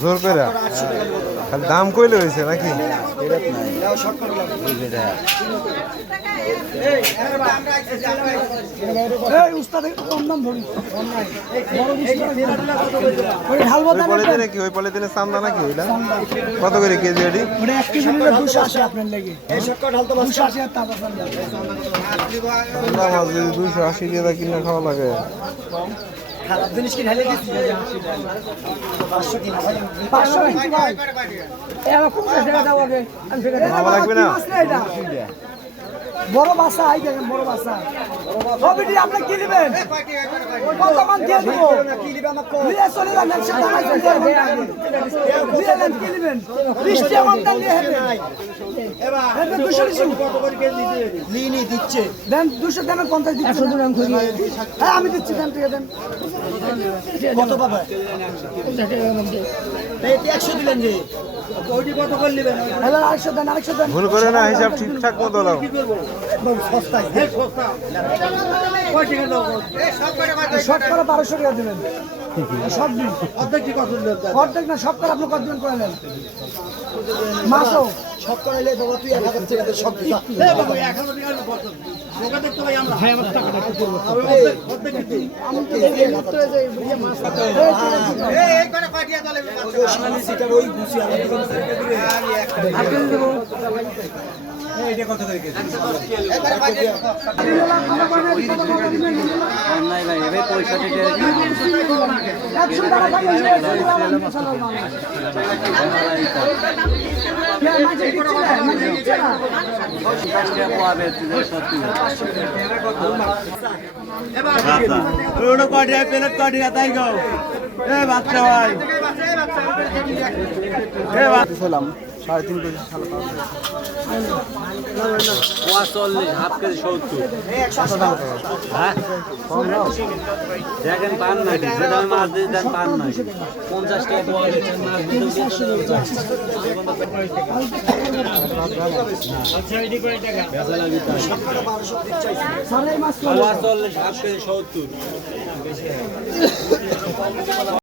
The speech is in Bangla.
জোর করে খালি দাম কইলে হয়েছে নাকি? নাকি ওই পলিথিনের চামড়া নাকি ওইটা কত করে কেজি? এটি 280 দিয়ে কিনে খাওয়া লাগে। খারাপ জিনিস কি ঢালে দিচ্ছি 500 কিনা ভাই 500 কিনা ভাই এরকম টাকা দাও আগে আমি ফেলে দেব লাগবে না বড় বাসা আই দেখেন বড় বাসা সবটি আপনি কি নেবেন কত মান দিয়ে দেব কি নেবে আমাকে নিয়ে চলে যান একসাথে দাঁড়াই নিয়ে নেন কি নেবেন 20 টাকা মান নিয়ে হেবে এবার 200 কত করে কেজি লিনি দিচ্ছে দেন 200 দেন 50 দিচ্ছে 100 টাকা করি হ্যাঁ আমি দিচ্ছি দেন ঠিক দেন কত পাবে 50 টাকার মধ্যে এই 100 দিলেন যে ওইটি কত করে নেবেন হ্যালো 100 দেন 100 দেন ভুল করে না হিসাব ঠিকঠাক মতো লাও সস্তা হ্যাঁ সস্তা কয় টাকা দাও এই সব করে 1200 টাকা দিবেন সব দিন অর্ধেক কি কত দিবেন অর্ধেক না সব করে আপনি কত দিন করে নেন মাসও সব করাইলে বাবা তুই 1000 টাকা সব দিস এ বাবা 1000 টাকা কত টাকা দেখতে ভাই আমরা ভাই আমার টাকাটা কি করব অর্ধেক দিতে আমি তো এই মাত্র এই বুঝে মাছ কাটা এই করে পাটিয়া চলে আমি সেটা ওই গুছি আমি আপনি দেব এইটা কত করে কেজি একবারে পাটিয়া নাই ভাই এবে 65 টাকা 100 টাকা ভাই হাফ কেজি 70 হ্যাঁ দেখেন পান না যেটা মাছ দিয়ে দেন পান না 50 টাকা পোয়া দিচ্ছেন মাছ দিয়ে 12 টাকা হাফ কেজি 70